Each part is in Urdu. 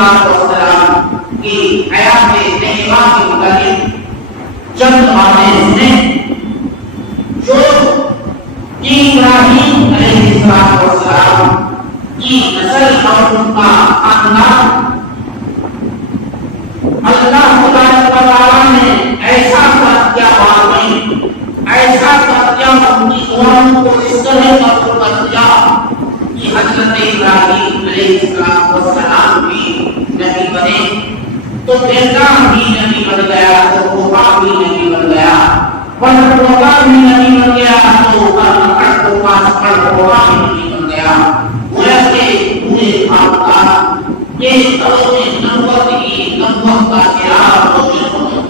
السلام کی حیات طیبہ کے متعلق چند باتیں سنیں جو ابراہیم علیہ السلام کی نسل اور ان کا خاندان اللہ تبارک و تعالیٰ نے ایسا کر دیا ایسا کر دیا ان کی قوم کو اس طرح مقبول کر دیا کہ حضرت ابراہیم علیہ السلام بھی نبی بنے تو بیٹا بھی نبی بن گیا تو پوتا بھی نبی بن گیا پوتا بھی نبی بن گیا تو پاس پڑھ پوتا بھی نبی بن گیا گویا کہ پورے خاندان یہ دور نبوت کی نبوت کا چراغ روشن ہو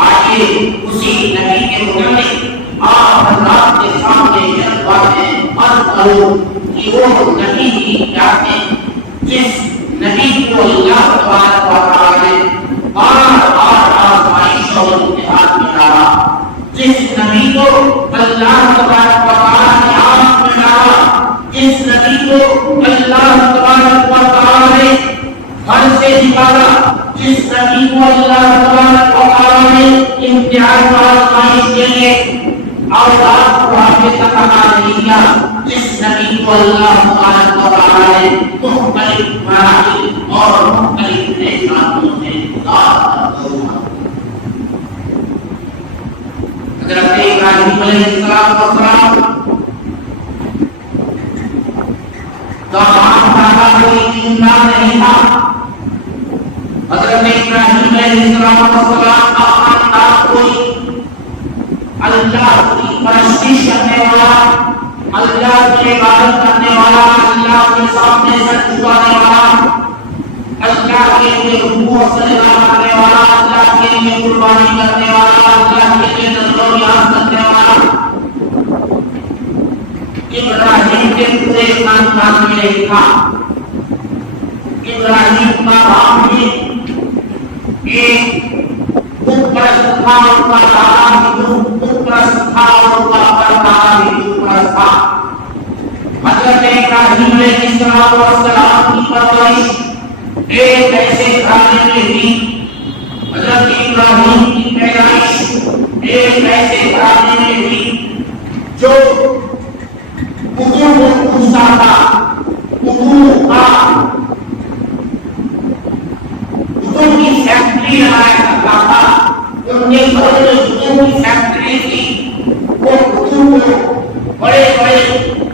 آئیے اسی نبی کے متعلق آپ حضرات کے سامنے چند باتیں عرض کروں کہ وہ نبی کی جاتے جس نبی کو اللہ تبارک و تعالیٰ نے بار آزمائش اور امتحان میں ڈالا جس نبی کو اللہ تبارک و تعالیٰ نے آگ میں ڈالا جس نبی کو اللہ تبارک و تعالیٰ نے گھر سے نکالا جس نبی کو اللہ تبارک و تعالیٰ نے امتحان و آزمائش کے لیے اولاد کو آگے تک نہیں کیا جس نبی کو اللہ تبارک و تعالیٰ نے مختلف مراحل اور مختلف نشانوں سے حضرت ابراہیم علیہ السلام کوئی ایمان نہیں تھا حضرت ابراہیم علیہ السلام کا خاندان کوئی اللہ کی پرستش کرنے والا اللہ کی عبادت کرنے والا اللہ کے سامنے سر جھکانے والا اللہ کے لیے رکوع و سجدہ کرنے والا اللہ کے لیے قربانی کرنے والا اللہ کے لیے نذر و نیاز کرنے والا ابراہیم کے پورے خاندان میں نہیں تھا ابراہیم کا باپ بھی ایک بت پرست تھا اور کا دادا بھی بت پرست تھا اور کا پردادا بھی بت پرست تھا حضرت ابراہیم علیہ السلام کی پرورش ایک ایسے گھرانے میں ہوئی حضرت ابراہیم کی پیدائش ایک ایسے گھرانے میں ہوئی جو اردو پوچھتا تھا اردو کا اردو کی فیکٹری لگایا کرتا تھا ان کے گھر میں اردو کی فیکٹری تھی وہ اردو کو بڑے بڑے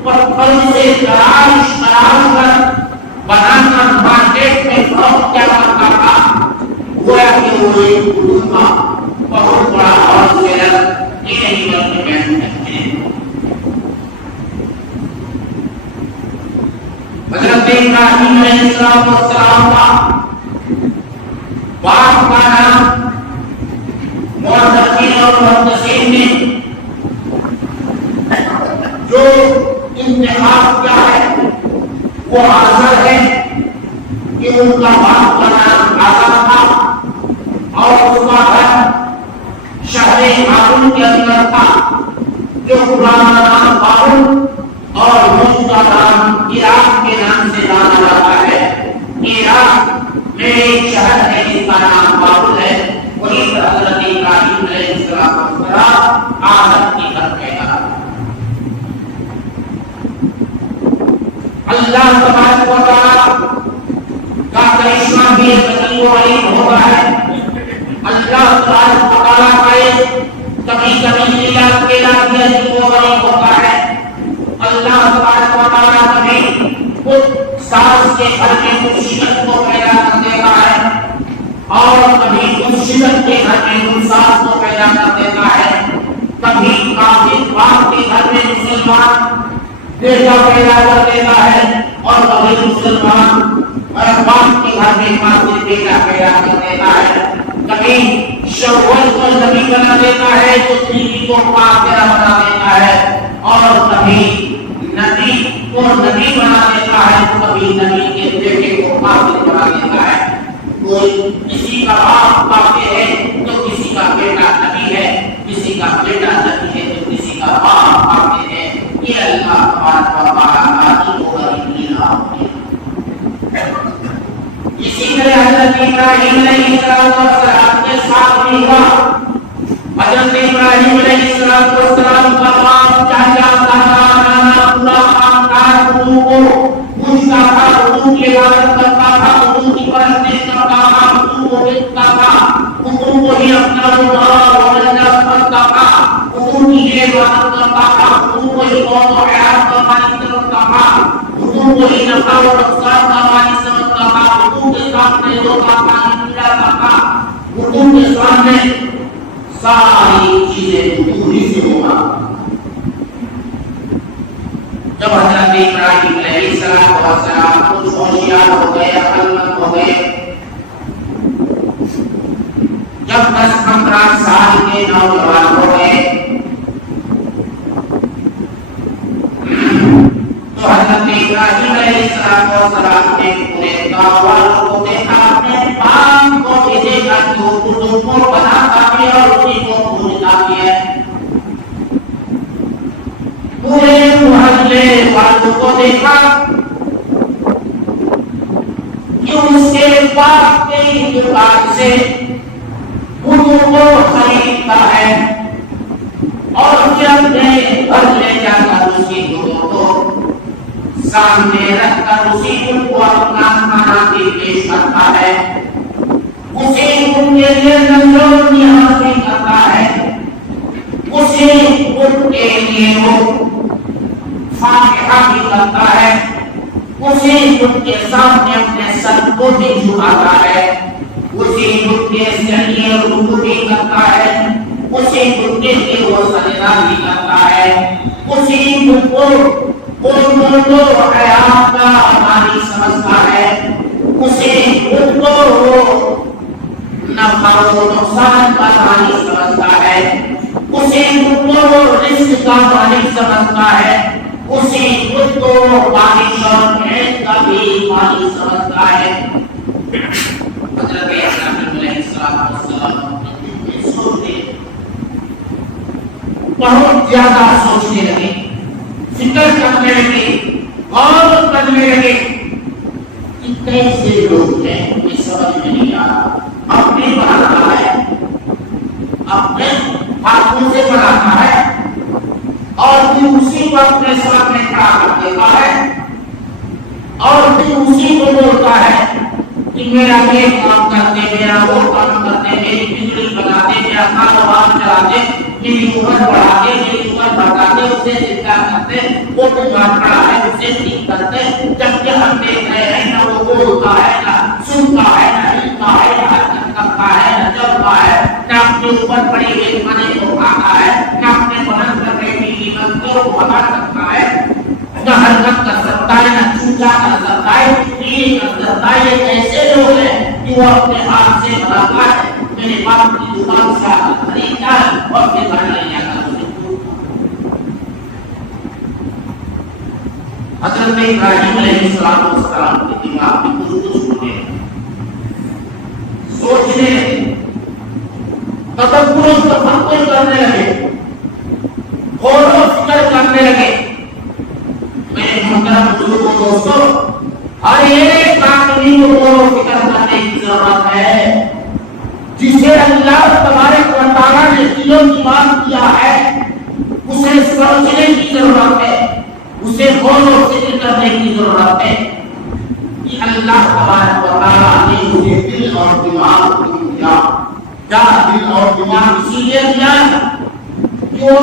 پتھر سے تراش کر بنا کر مارکیٹ میں فروخت کیا کرتا تھا گویا کہ وہ ایک اردو کا بہت بڑا ہول سیلر یہ نہیں بلکہ بیان کرتے ہیں حضرت ابراہیم علیہ السلام کا باپ کا نام معتقین اور محتسب نے جو انتخاب کیا ہے وہ آزر ہے کہ ان کا باپ کا نام آزر تھا اور اس کا گھر شہر ہارون کے اندر تھا جو پرانا نام ہارون اور موجودہ نام عراق کے نام سے جانا جاتا ہے عراق میں ایک شہر ہے جس کا نام بابل ہے وہی پر حضرت ابراہیم علیہ السلام آزر کی گھر پیدا اللہ تبارک و تعالی کا کرشمہ بھی عجیب و غریب ہوتا ہے اللہ تبارک و تعالی کا کبھی کبھی لیلا اکیلا بھی عجیب و غریب ہوتا ہے اللہ تبارک و تعالی کبھی خود ساز کے گھر میں مصیبت کو پیدا کر دیتا ہے اور کبھی مصیبت کے گھر میں انصاف کو پیدا کر دیتا ہے کبھی کافر باپ کے گھر میں مسلمان بیٹا پیدا کر دیتا ہے اور کبھی مسلمان باپ کے گھر میں کافر بیٹا پیدا کر دیتا ہے کبھی شوہر کو نبی بنا دیتا ہے تو بیوی کو کافرہ بنا دیتا ہے اور کبھی نبی کو نبی بنا دیتا ہے تو کبھی نبی کے بیٹے کو کافر بنا دیتا ہے کوئی کسی کا باپ کافر ہے تو کسی کا بیٹا نبی ہے کسی کا بیٹا نبی ہے تو کسی کا باپ کافر ہے یہ اللہ تبارک و تعالی کا عجیب و غریب لیلا ہے اسی طرح حضرت ابراہیم علیہ السلام کے ساتھ بھی ہوا. حضرت ابراہیم علیہ السلام کا باپ چاچا دادا نانا پورا خاندان اردو کو پوچھتا تھا, اردو کی عبادت کرتا تھا, اردو کی پرستش کرتا تھا, اردو کو دیکھتا تھا, اردو کو ہی اپنا کرتا تھا, اردو کی عبادت کرتا تھا, اردو کو ہی قوم و حیات کا مالک سمجھتا تھا, اردو کو ہی نفع و نقصان کا مالک سمجھتا تھا, اردو کے سامنے جو پاکستان مل جاتا تھا, اردو کے سامنے ساری چیزیں اردو ہی سے ہوگا. جب حضرت ابراہیم علیہ السلام کچھ ہوشیار ہو گئے, عقل مند ہو گئے, جب 10-15 سال کے نوجوان ہو گئے تو حضرت ابراہیم علیہ السلام نے پورے گاؤں والوں کو دیکھا, اپنے باپ کو بھی دیکھا کہ وہ اردو کو بناتا بھی اور اسی کو بھولتا بھی ہے. پورے محلے والوں کو دیکھا کہ اس کے باپ کی دکان سے اردو کو خریدتا ہے اور جب گھر لے جا کر اسی اردو کو سامنے رکھ کر اسی کو اپنا کھانا بھی پیش کرتا ہے, اسی ان کے لیے نظرونی حاصل کرتا ہے, اسی ان کے لیے وہ فاتحہ بھی کرتا ہے, اسی ان کے سامنے اپنے سر کو بھی جھکاتا ہے, اسی ان کے ذریعے رکوع بھی کرتا ہے, اسی ان کے لیے وہ سجدہ بھی کرتا ہے, اسی ان کو حیات کا مالک سمجھتا ہے, اسی ان کو نفع و نقصان کا مالک سمجھتا ہے, اسی ان کو رزق کا مالک سمجھتا ہے, اسی ان کو بارش اور بھیڑ کا بھی مالک سمجھتا ہے. حضرت ابراہیم علیہ السلام بہت زیادہ سوچنے لگے, فکر کرنے لگے, غور کرنے لگے کہ کیسے لوگ ہیں, یہ سمجھ میں نہیں آ رہا. اپنے بناتا ہے, اپنے ہاتھوں سے بناتا ہے اور پھر اسی کو اپنے سامنے کھڑا کر دیتا ہے اور پھر اسی کو بولتا ہے کہ میرا یہ کام کرتے, میرا وہ کام کرتے, میری بجلی بناتے, میرا کاروبار چلاتے, میری عمر بڑھاتے, میری عمر بڑھاتے, اسے زندہ کرتے, وہ بیمار پڑا ہے اسے ٹھیک کرتے. جبکہ ہم دیکھ رہے ہیں نہ وہ بولتا ہے, نہ سنتا ہے, نہ ہلتا ہے, نہ حرکت کرتا ہے, نہ چلتا ہے, نہ اپنے اوپر پڑی ہوئی کھانے کو کھاتا ہے, نہ اپنے بدن پر بیٹھی بندوں کو بنا سکتا ہے, نہ حرکت کر سکتا ہے, نہ چوچا کر سکتا ہے, کر سکتا ہے. یہ ایسے لوگ ہیں کہ وہ اپنے ہاتھ سے بناتا ہے, میرے باپ کی دکان سے خریدتا ہے اور پھر گھر لے جاتا ہے. حضرت ابراہیم علیہ السلام کے دماغ میں کچھ ہونے, سوچنے, تدبر و تفکر کرنے لگے, غور و فکر کرنے لگے. میرے محترم بزرگوں دوستوں, ہر ایک آدمی کو غور و فکر کرنے کی ضرورت ہے. جسے اللہ تبارک و تعالیٰ نے دل و دماغ دیا ہے اسے سوچنے کی ضرورت ہے, اسے غور و فکر کرنے کی ضرورت ہے کہ اللہ تبارک و تعالیٰ نے اسے دل اور دماغ دیا. کیا دل اور دماغ اسی لیے دیا کہ وہ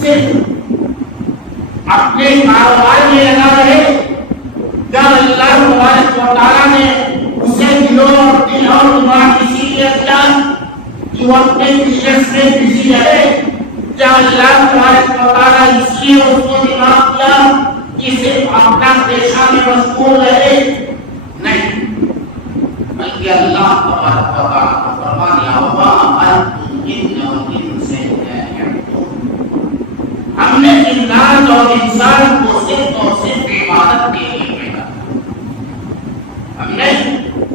صرف اپنے کاروبار میں لگا رہے, کیا اللہ تبارک و تعالیٰ نے اسے دل اور دماغ اسی لیے دیا کہ وہ اپنے بزنس میں بزی رہے. کیا اللہ تبارک و تعالیٰ اس لیے اس کو دماغ دیا کہ صرف اپنا پیشہ میں مشغول رہے؟ نہیں, بلکہ اللہ تبارک و تعالیٰ کو فرما دیا ہوگا ہم نے انسان اور انسان کو صرف اور صرف عبادت کے لیے پیدا کیا. ہم نے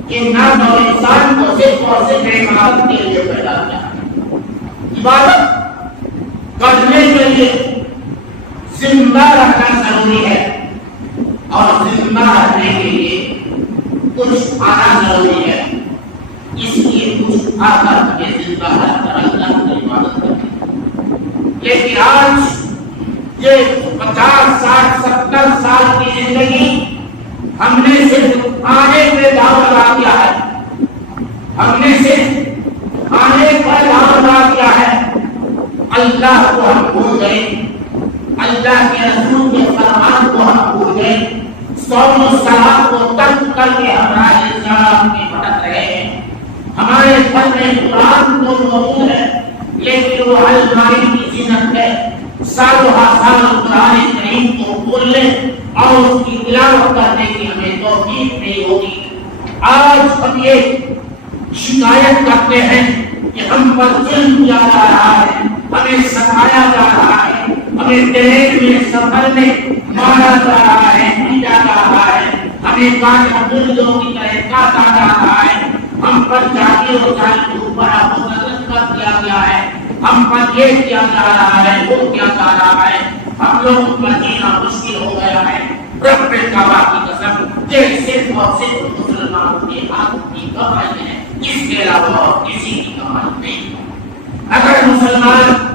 انسان اور انسان کو صرف اور صرف عبادت کے لیے پیدا کیا. عبادت کرنے کے لیے زندہ رہنا ضروری ہے اور زندہ رہنے کے لیے کچھ آنا ضروری اللہ کی عبادت کرتے. لیکن آج یہ 50 60 70 سال کی زندگی ہم نے صرف کھانے پہ داؤ لگا دیا ہے. ہم نے صرف کھانے پر داؤ لگا دیا ہے. اللہ کو ہم بھول گئے, اللہ کے رسول کے فرمان کو ہم بھول گئے, صوم و صلاۃ کو ترک کر کے ہمارے اسلام میں بھٹک رہے ہیں. ہمارے گھر میں قرآن تو موجود ہے لیکن وہ الماری کی زینت ہے. سالوں سال قرآن کریم کو کھولنے اور اس کی تلاوت کرنے کی ہمیں توفیق نہیں ہوگی. آج ہم یہ شکایت کرتے ہیں کہ ہم پر ظلم کیا جا رہا ہے, ہمیں ستایا جا رہا ہے, ہمیں ٹرین میں سفر میں مارا جا رہا ہے, پیٹا جا رہا ہے, ہمیں مردوں کی طرح کاٹا جا رہا ہے, ہم پر جاتی اور جاتی کے اوپر مسلط کر دیا گیا ہے, ہم پر یہ کیا جا رہا ہے, وہ کیا جا رہا ہے, ہم لوگوں کا جینا مشکل ہو گیا ہے. رب کعبہ کی قسم یہ صرف اور صرف مسلمانوں کے ہاتھ کی کمائی ہے, اس کے علاوہ اور کسی کی کمائی نہیں. اگر مسلمان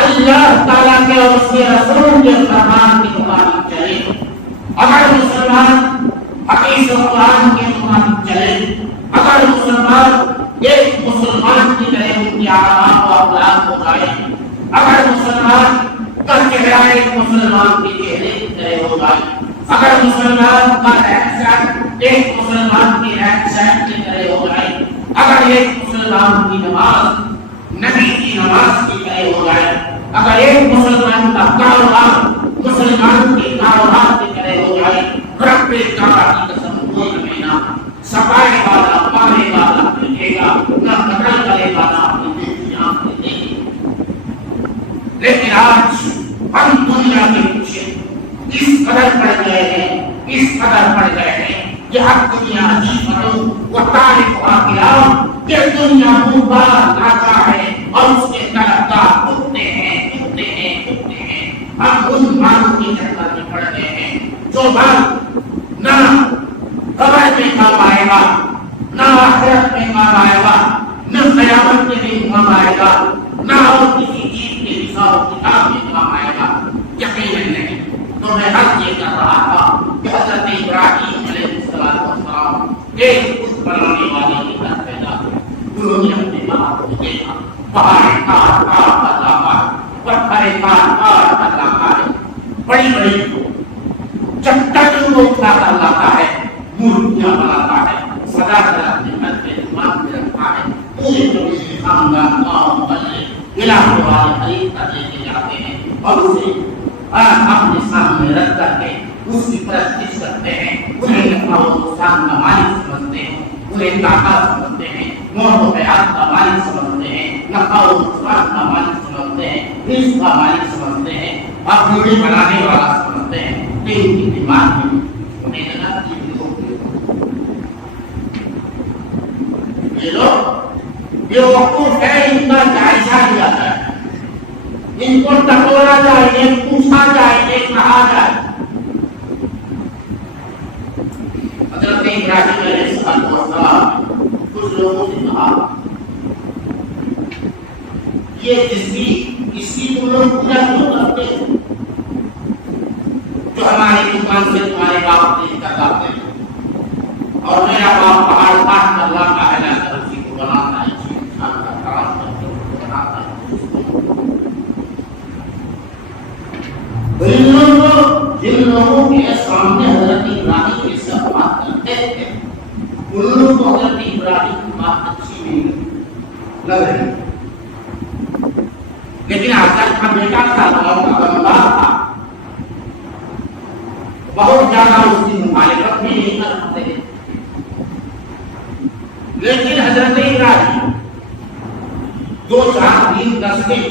اللہ تعالیٰ کے اور اس کے رسول کے فرمان کے مطابق چلے, اگر مسلمان حدیث و قرآن کے مطابق چلے, اگر مسلمان ایک مسلمان کی طرح ان کے اعمال و اخلاق کو گائے, اگر مسلمان کا چہرہ ایک مسلمان کے چہرے کی طرح ہو جائے, اگر مسلمان کا رہن ایک مسلمان کی رہن کی طرح ہو جائے, اگر ایک مسلمان کی نماز نبی کی نماز کی طرح ہو جائے, اگر ایک مسلمان کا کاروبار مسلمان کے کاروبار کی طرح ہو جائے, رب کعبہ کی قسم کوئی مہینہ صفائی والا پانے والا ملے گا, نہ قتل کرے گا, نہ اپنی جان دے گا. لیکن آج ہم دنیا کے پیچھے اس قدر پڑ گئے ہیں, اس قدر پڑ گئے ہیں کہ اب دنیا عجیب و تاریخ واقعہ کہ دنیا بار لاتا ہے اور اس کے طرفدار اٹھتے ہیں, اٹھتے ہیں, اٹھتے ہیں. ہم ان باتوں کی طرف میں پڑ گئے ہیں جو بات نہ قبر میں کام آئے گا, نہ آخرت میں کام آئے گا, نہ قیامت کے دن کام آئے گا, نہ اور کسی چیز کے حساب کتاب میں کام آئے گا. یقیناً نہیں. تو میں حق یہ کر رہا تھا کہ حضرت ابراہیم علیہ السلام ایک خود بنانے والے کی طرح پیدا ہوئے. انہوں نے اپنے باپ کو دیکھا, پہاڑ کاٹ کاٹ کر لاتا ہے, پتھر کاٹ کاٹ کر لاتا ہے, بڑی بڑی چٹانوں کو اٹھا کر لاتا ہے, مورتیاں بناتا ہے, سجا کر اپنے گھر پہ دماغ میں رکھتا ہے. پورے پورے خاندان گاؤں بلے علاقے والے خرید کر لے کے جاتے ہیں اور اسے اپنے سامنے رکھ کر کے اس کی پرستش کرتے ہیں. انہیں نفع و نقصان کا مالک سمجھتے ہیں, انہیں طاقت سمجھتے ہیں, موت و حیات کا مالک سمجھتے ہیں, نفع و نقصان کا مالک سمجھتے ہیں, رزق کا مالک سمجھتے ہیں, اور جوڑی بنانے والا سمجھتے ہیں. لیکن ان کی دماغ میں انہیں لگا کہ یہ لوگ یہ وقوف ہے, ان کا جائزہ لیا جائے, ان کو ٹٹولا جائے, پوچھا جائے, کہا جائے. حضرت ابراہیم علیہ السلام کچھ لوگوں نے کہا یہ اس کی تم لوگ پوجا کیوں کرتے ہیں جو ہماری دکان سے تمہارے باپ نے کرواتے ہیں, اور میرا باپ پہاڑ کاٹ کر لاتا ہے, جا کر اسی کو بناتا ہے, انسان کا تراش کر کے بناتا ہے. جن لوگوں کے سامنے حضرت ابراہیم کے ساتھ بات کرتے تھے, ان لوگوں کو حضرت ابراہیم کی بات اچھی نہیں لگ رہی, لیکن حضرت کا بیٹا تھا, پیغمبر تھا, بہت زیادہ اس کی مخالفت بھی نہیں کرتے. لیکن حضرت ابراہیم 2-4 دن 10 دن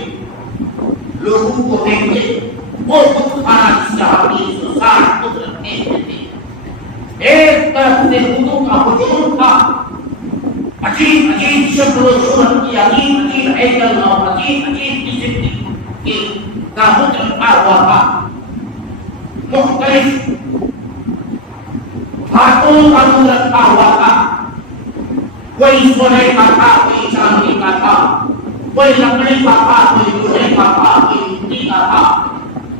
لوگوں کو دیکھ کے وہ خود کھانا چاہتی 160 خود رکھتے تھے. ایک طرف سے خودوں کا حجوم تھا, عجیب عجیب شکل و صورت کی, عجیب عجیب ہیکل اور عجیب عجیب قسم کی تابوت رکھا ہوا تھا, مختلف ہاتھوں کا منہ رکھا ہوا تھا. کوئی سونے کا تھا، کوئی چاندی کا تھا، کوئی لکڑی کا تھا، کوئی لوہے کا تھا، کوئی مٹی کا تھا،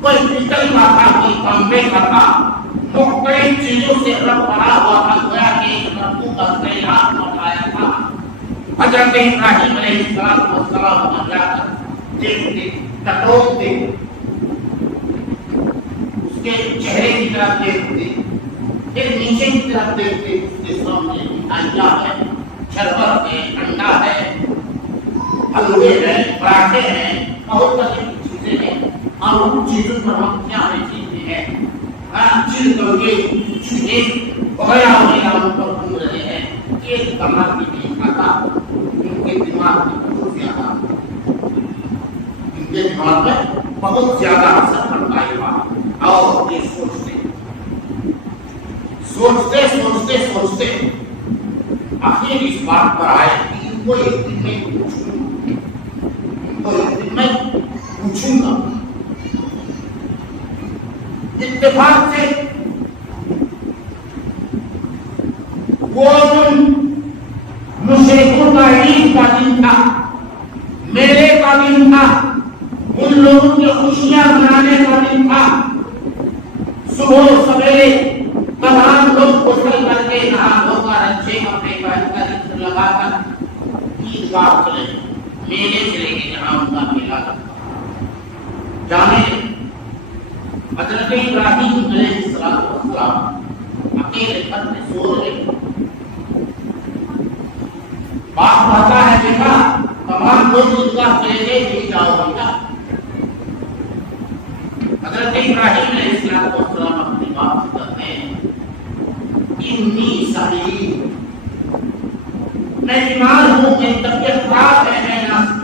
کوئی پیتل کا تھا، کوئی تانبے کا تھا، مختلف چیزوں سے رب بنا ہوا تھا، گویا کہ ایک مرکوب کا کائنات بنایا تھا۔ حضرت ابراہیم علیہ السلام کو جا کر دیکھتے، ٹٹولتے، اس کے چہرے کی طرف دیکھتے، پھر نیچے کی طرف دیکھتے، اس کے سامنے مٹھائیاں ہے، شربت ہے، انڈا ہے، حلوے ہیں، پراٹھے ہیں، بہت ساری چیزیں ہیں، اور ان چیزوں پر ہم کیا چیزیں ہیں، چل کر کے چولہے وغیرہ وغیرہ ان پر گھوم رہے ہیں۔ ایک دماغ بھی نہیں کھاتا، ان کے دماغ میں بہت زیادہ اثر پڑتا ہے، اور یہ سوچتے آخر اس بات پر آئے کہ ان کو ایک دن میں پوچھوں گا۔ اتفاق سے وہ مشرکوں کا عید کا دن تھا، میلے کا دن تھا، ان لوگوں کی خوشیاں منانے کا دن تھا۔ صبح سویرے تمام لوگ غسل کر کے نہا دھو کر اچھے کپڑے پہن کر عطر لگا کر عیدگاہ چلے، میلے چلے گئے جہاں ان کا میلہ لگتا۔ جانے حضرت ابراہیم علیہ السلام اکیلے گھر میں سو رہے، باپ کہتا ہے بیٹا تمام لوگ عیدگاہ چلے گئے، نہیں جاؤ بیٹا۔ حضرت ابراہیم علیہ السلام اپنی بات کرتے ہیں، انی سعید، میں بیمار ہوں، میری طبیعت خراب ہے،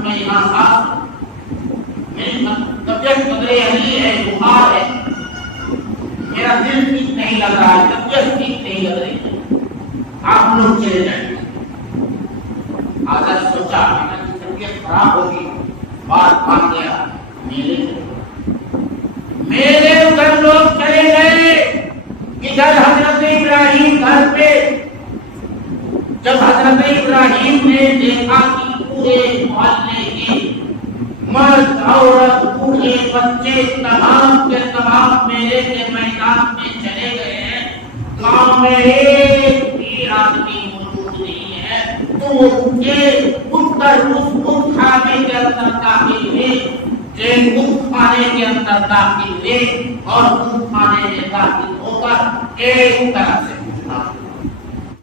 میں یہاں خاص ہوں، میری طبیعت قدرے علی ہے، بخار ہے، میرا دل ٹھیک نہیں لگ رہا ہے، طبیعت ٹھیک نہیں لگ رہی ہے، آپ لوگ چلے جائیں۔ آج سوچا میری طبیعت خراب ہوگی، بات مان گیا، میرے ادھر لوگ چلے گئے، ادھر حضرت ابراہیم گھر پہ۔ جب حضرت ابراہیم نے دیکھا کہ پورے محلے کے مرد عورت بوڑھے بچے تمام کے تمام میلے کے میدان میں چلے گئے ہیں، گاؤں میں ایک بھی آدمی موجود نہیں ہے، تو وہ اس کھانے کے اندر داخل ہوئے، کھانے کے اندر داخل ہوئے، اور کھانے میں داخل ہو کر ایک طرف سے